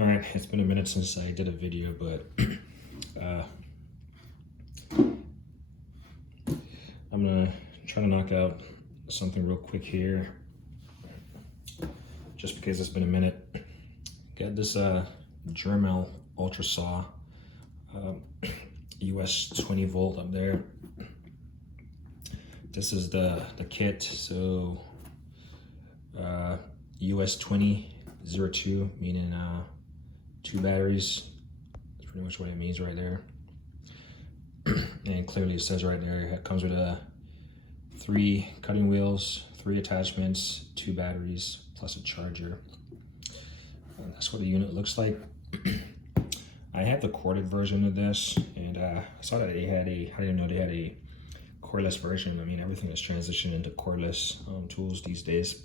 All right, it's been a minute since I did a video, but I'm gonna try to knock out something real quick here, just because it's been a minute. Got this Dremel ultra saw, US 20 volt up there. This is the kit, so US20V-02, meaning 2 batteries. That's pretty much what it means right there. And clearly it says right there, it comes with 3 cutting wheels, 3 attachments, 2 batteries, plus a charger. That's what the unit looks like. I have the corded version of this, and I saw that they had I didn't know they had a cordless version. I mean, everything is transitioning into cordless tools these days.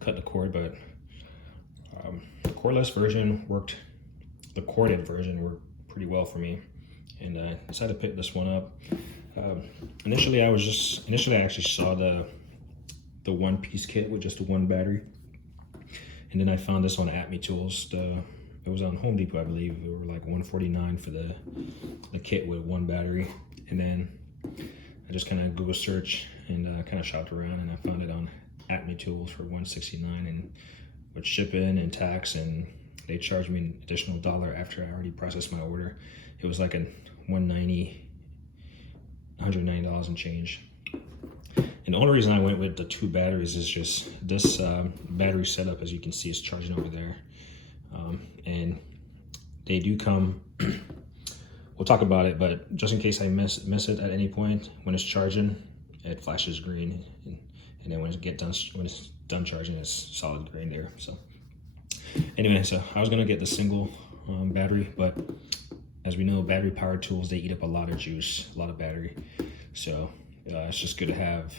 Cut the cord, but the cordless version worked. The corded version worked pretty well for me, and I decided to pick this one up. Initially, I actually saw the one-piece kit with just the 1 battery, and then I found this on Acme Tools. It was on Home Depot, I believe. It were like $149 for the kit with 1 battery, and then I just kind of Google search and kind of shopped around, and I found it on Acme Tools for $169, and with shipping and tax, and they charged me an additional $1 after I already processed my order. It was like a $190 and change. And the only reason I went with the 2 batteries is just this battery setup, as you can see, is charging over there. And they do come, we'll talk about it, but just in case I miss it at any point, when it's charging, it flashes green, and then when it's done charging, it's solid green there. So anyway, so I was gonna get the single battery, but as we know, battery powered tools, they eat up a lot of juice, a lot of battery. So it's just good to have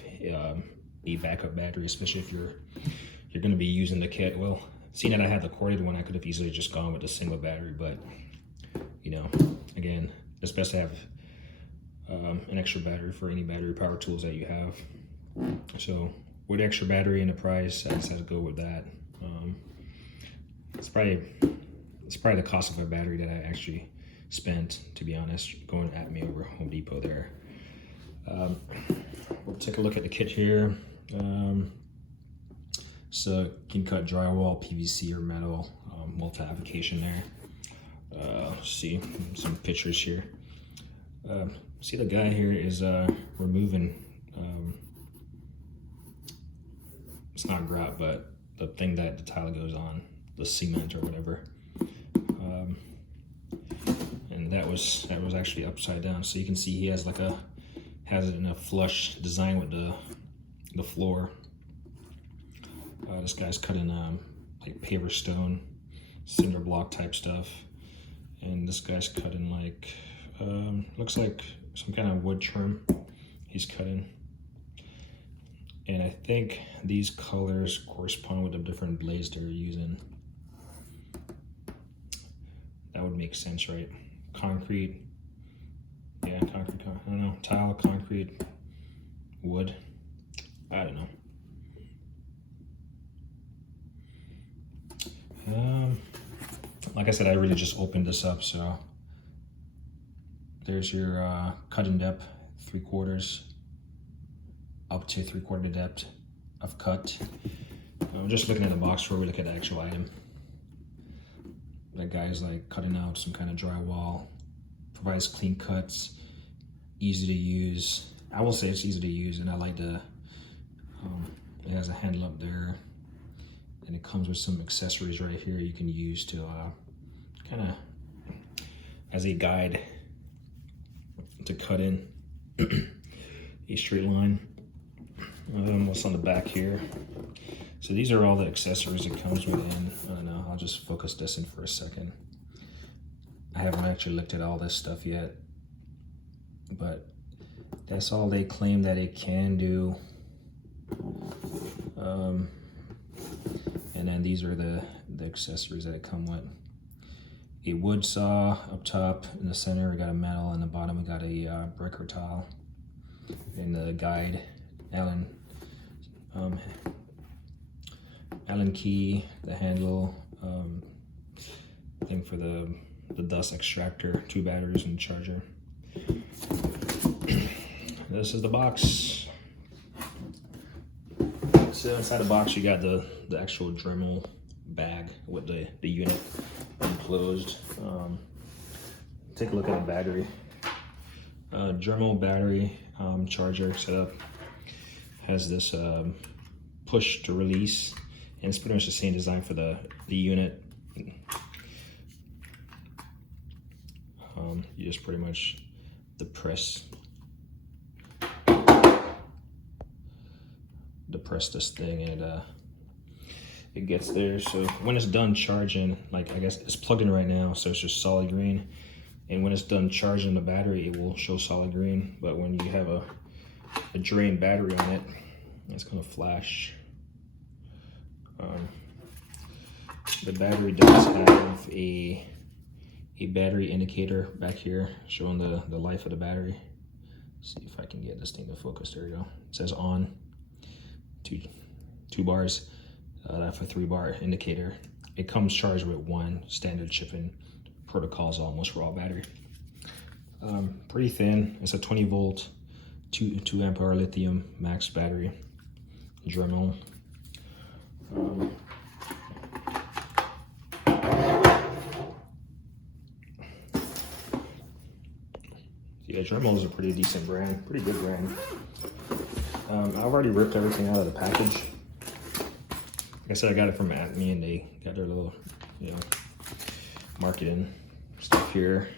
a backup battery, especially if you're gonna be using the kit. Well, seeing that I had the corded one, I could have easily just gone with a single battery, but you know, again, it's best to have an extra battery for any battery power tools that you have. So with the extra battery and the price, I decided to go with that. It's probably the cost of a battery that I actually spent, to be honest, going at me over Home Depot there. We'll take a look at the kit here. So you can cut drywall, PVC, or metal, multi-application there. See some pictures here. See, the guy here is removing, it's not grout, but the thing that the tile goes on, the cement or whatever. And that was actually upside down. So you can see he has it in a flush design with the floor. This guy's cutting like paver stone, cinder block type stuff, and this guy's cutting like looks like some kind of wood trim he's cutting. And I think these colors correspond with the different blades they're using. That would make sense, right? Concrete, yeah, concrete, I don't know, tile, concrete, wood, I don't know. Like I said, I really just opened this up, so there's your cutting depth, 3/4 up to 3/4 depth of cut. I'm just looking at the box before we look at the actual item. That guy's like cutting out some kind of drywall, provides clean cuts, easy to use. I will say it's easy to use, and I like it has a handle up there, and it comes with some accessories right here you can use to kind of as a guide to cut in a straight line. What's on the back here? So these are all the accessories it comes with, and I don't know, I'll just focus this in for a second. I haven't actually looked at all this stuff yet, but that's all they claim that it can do. And then these are the accessories that it come with. A wood saw up top, in the center we got a metal, and the bottom we got a brick tile. And the guide, Allen key, the handle, thing for the dust extractor, 2 batteries and charger. This is the box. So inside the box you got the actual Dremel bag with the unit enclosed. Take a look at the battery. Dremel battery charger setup has this push to release, and it's pretty much the same design for the unit. You just pretty much depress this thing, and it gets there. So when it's done charging, like I guess it's plugged in right now, so it's just solid green. And when it's done charging the battery, it will show solid green. But when you have a drained battery on it, it's gonna flash. The battery does have a battery indicator back here showing the life of the battery. Let's see if I can get this thing to focus. There we go. It says on. Two bars. That's a 3-bar indicator. It comes charged with 1 standard shipping protocols almost for all battery. Pretty thin. It's a 20 volt, 2 amp hour lithium max battery. Dremel. Yeah, Dremel is a pretty decent brand, pretty good brand. I've already ripped everything out of the package. Like I said, I got it from Acme, and they got their little, marketing stuff here.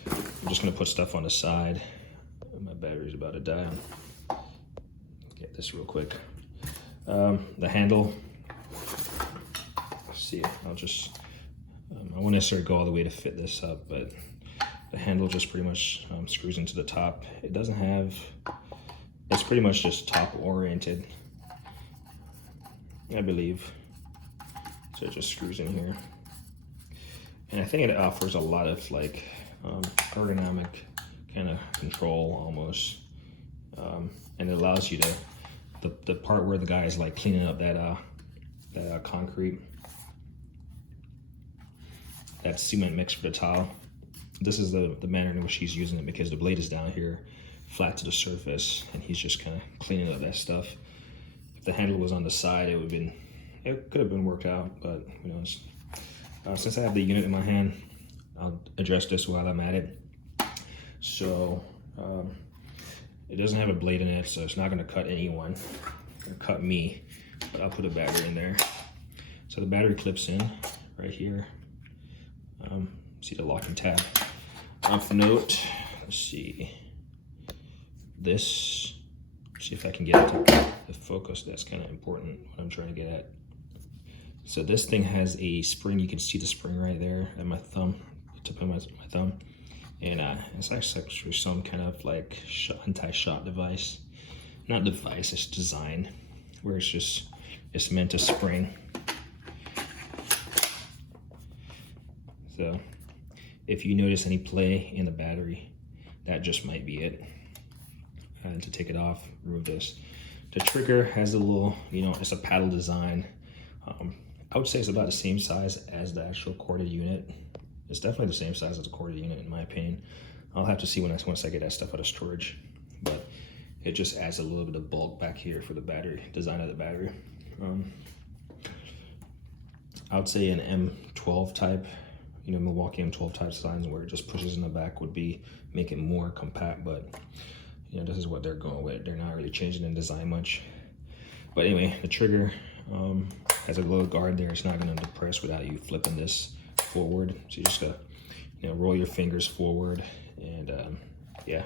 I'm just gonna put stuff on the side. My battery's about to die. Get this real quick. The handle. Let's see. I won't necessarily go all the way to fit this up, but the handle just pretty much screws into the top. It doesn't have. It's pretty much just top oriented, I believe. So it just screws in here. And I think it offers a lot of like ergonomic kind of control almost. And it allows you to, the part where the guy is like cleaning up that concrete, that cement mix for the tile. This is the manner in which he's using it, because the blade is down here, flat to the surface, and he's just kind of cleaning up that stuff. If the handle was on the side, it could have been worked out, but who knows. Since I have the unit in my hand, I'll address this while I'm at it. So it doesn't have a blade in it, so it's not going to cut anyone or cut me, but I'll put a battery in there. So the battery clips in right here. See the lock and tab. Of note, let's see this. See if I can get it to focus. That's kind of important, what I'm trying to get at. So this thing has a spring. You can see the spring right there at my thumb, the tip of my thumb. And it's actually some kind of like anti-shot device. Not device, it's design, where it's meant to spring. So if you notice any play in the battery, that just might be it. And to take it off, remove this. The trigger has a little, it's a paddle design. I would say it's about the same size as the actual corded unit. It's definitely the same size as the corded unit in my opinion. I'll have to see once I get that stuff out of storage. But it just adds a little bit of bulk back here for the battery, design of the battery. I would say an M12 type, Milwaukee M12 type designs where it just pushes in the back would make it more compact, but this is what they're going with. They're not really changing in design much. But anyway, the trigger has a little guard there. It's not going to depress without you flipping this forward. So you just gotta, roll your fingers forward, and yeah.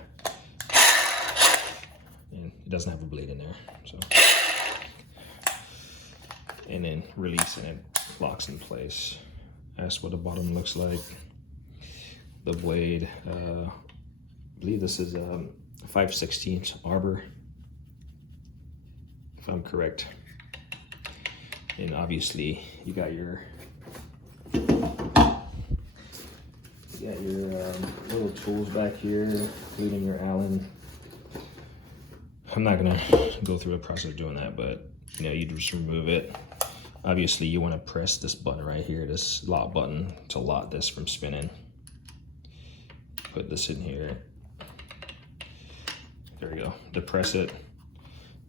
And it doesn't have a blade in there, so. And then release, and it locks in place. That's what the bottom looks like. The blade, I believe this is 5/16 arbor, if I'm correct. And obviously you got your little tools back here, including your Allen. I'm not gonna go through a process of doing that, but you just remove it. Obviously you want to press this button right here, this lock button, to lock this from spinning. Put this in here. There we go. Depress it,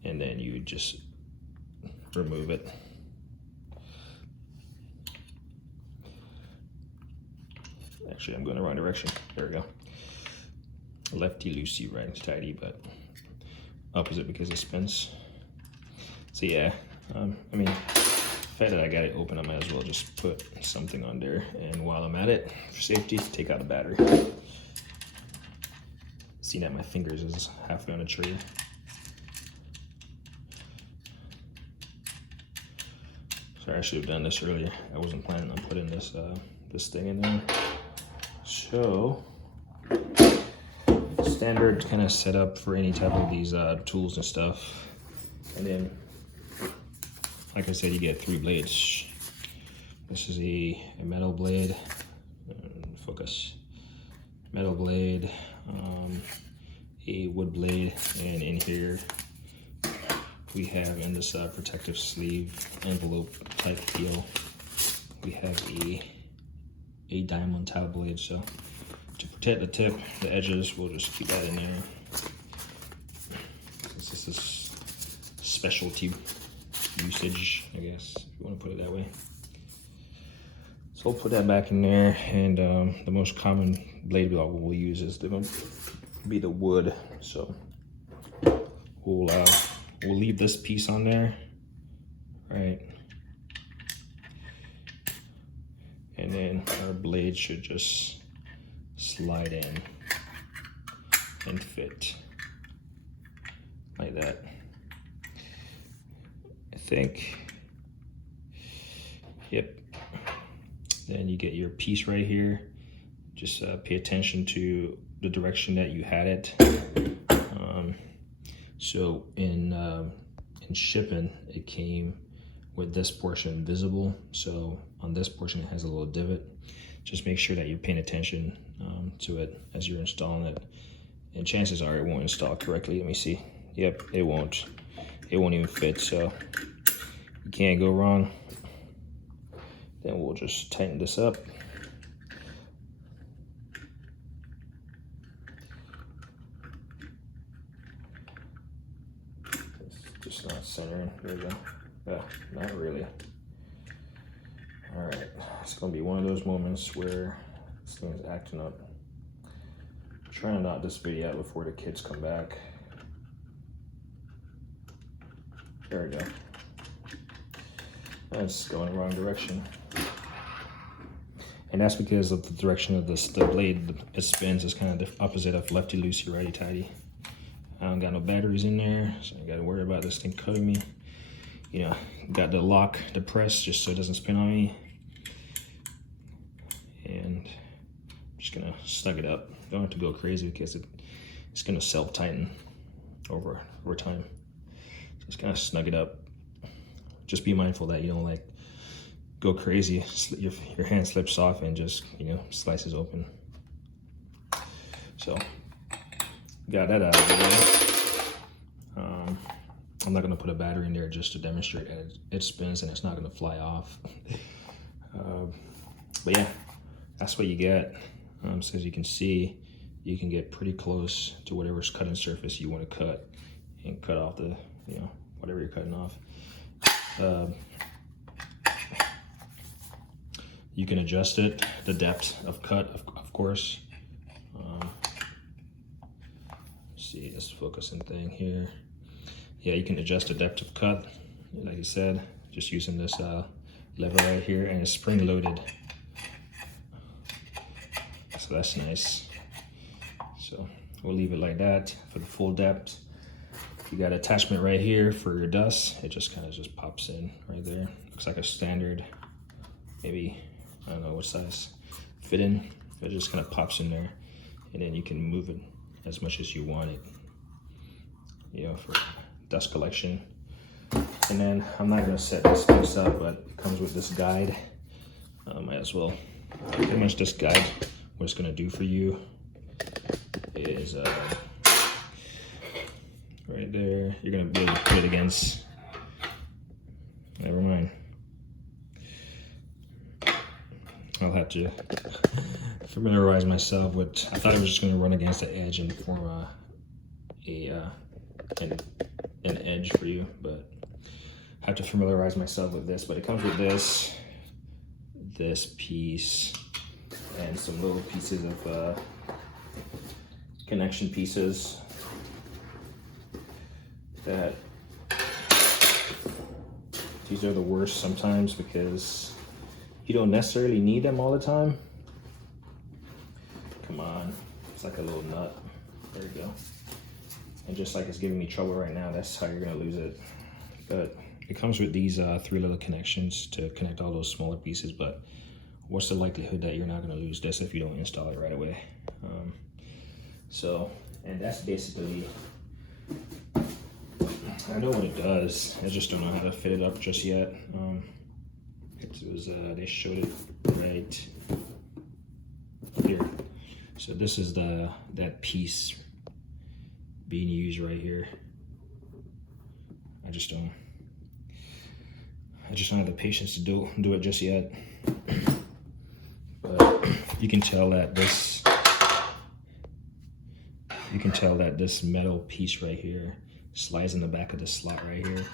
and then you just remove it. Actually, I'm going the wrong direction. There we go. Lefty loosey, righty tighty, but opposite because it spins. So yeah, I mean, the fact that I got it open, I might as well just put something on there. And while I'm at it, for safety, take out the battery. See that my fingers is halfway on the tree. Sorry, I should have done this earlier. I wasn't planning on putting this this thing in there. So, standard kind of setup for any type of these tools and stuff. And then, like I said, you get 3 blades. This is a metal blade. Focus. Metal blade, a wood blade, and in here we have, in this protective sleeve envelope type deal, we have a diamond tile blade. So to protect the tip, the edges, we'll just keep that in there. This is specialty usage, I guess, if you want to put it that way. So we'll put that back in there, and the most common blade block we'll use is going to be the wood. So we'll leave this piece on there, right? And then our blade should just slide in and fit like that. I think, yep. Then you get your piece right here. Just pay attention to the direction that you had it. So in shipping, it came with this portion visible. So on this portion, it has a little divot. Just make sure that you're paying attention to it as you're installing it. And chances are it won't install correctly. Let me see. Yep, it won't. It won't even fit. So you can't go wrong. Then we'll just tighten this up. It's just not centering. There we go. Yeah, not really. All right, it's gonna be one of those moments where this thing is acting up. I'm trying to knock this video out before the kids come back. There we go. That's going the wrong direction. And that's because of the direction of the blade. It spins. It's kind of the opposite of lefty loosey, righty tighty. I don't got no batteries in there, so I got to worry about this thing cutting me. You know, got the lock, the press, just so it doesn't spin on me. And I'm just gonna snug it up. Don't have to go crazy because it's gonna self-tighten over time. Just kind of snug it up. Just be mindful that you don't like go crazy. Your hand slips off and just, you know, slices open. So got that out of the way. I'm not gonna put a battery in there just to demonstrate that it spins and it's not gonna fly off. But yeah, that's what you get. So as you can see, you can get pretty close to whatever's cutting surface you want to cut, and cut off the, you know, whatever you're cutting off. You can adjust it, the depth of cut, of course. See this focusing thing here. Yeah, you can adjust the depth of cut, like I said, just using this lever right here, and it's spring loaded. So that's nice. So we'll leave it like that for the full depth. You got attachment right here for your dust. It just kind of just pops in right there. Looks like a standard, maybe, I don't know what size fit in. It just kind of pops in there, and then you can move it as much as you want it, you know, for dust collection. And then I'm not gonna set this piece up, but it comes with this guide. Might as well. Pretty much this guide, what it's gonna do for you is right there. You're gonna be able to put it against. Never mind. I'll have to familiarize myself with. I thought it was just going to run against the edge and form an edge for you, but I have to familiarize myself with this. But it comes with this piece and some little pieces of connection pieces that these are the worst sometimes because you don't necessarily need them all the time. Come on, it's like a little nut. There you go. And just like it's giving me trouble right now, that's how you're gonna lose it. But it comes with these 3 little connections to connect all those smaller pieces, but what's the likelihood that you're not gonna lose this if you don't install it right away? And that's basically, I know what it does, I just don't know how to fit it up just yet. They showed it right here. So this is that piece being used right here. I just don't have the patience to do it just yet. But you can tell that this metal piece right here slides in the back of the slot right here.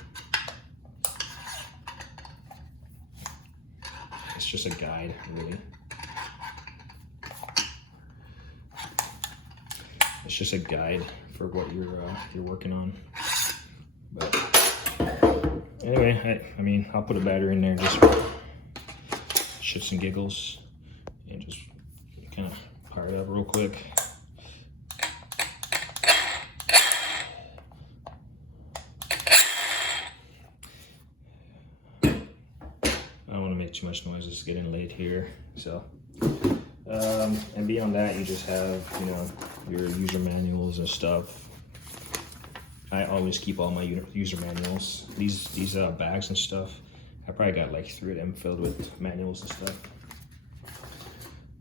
It's just a guide, really. It's just a guide for what you're working on. But anyway, I mean, I'll put a battery in there just for shits and giggles, and just kind of fire it up real quick. I don't want to make too much noise. It's getting late here, so. And beyond that, you just have, you know, your user manuals and stuff. I always keep all my user manuals. These bags and stuff, I probably got like 3 of them filled with manuals and stuff.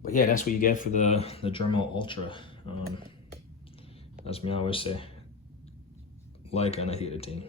But yeah, that's what you get for the Dremel Ultra. As me always say, like on a heater team.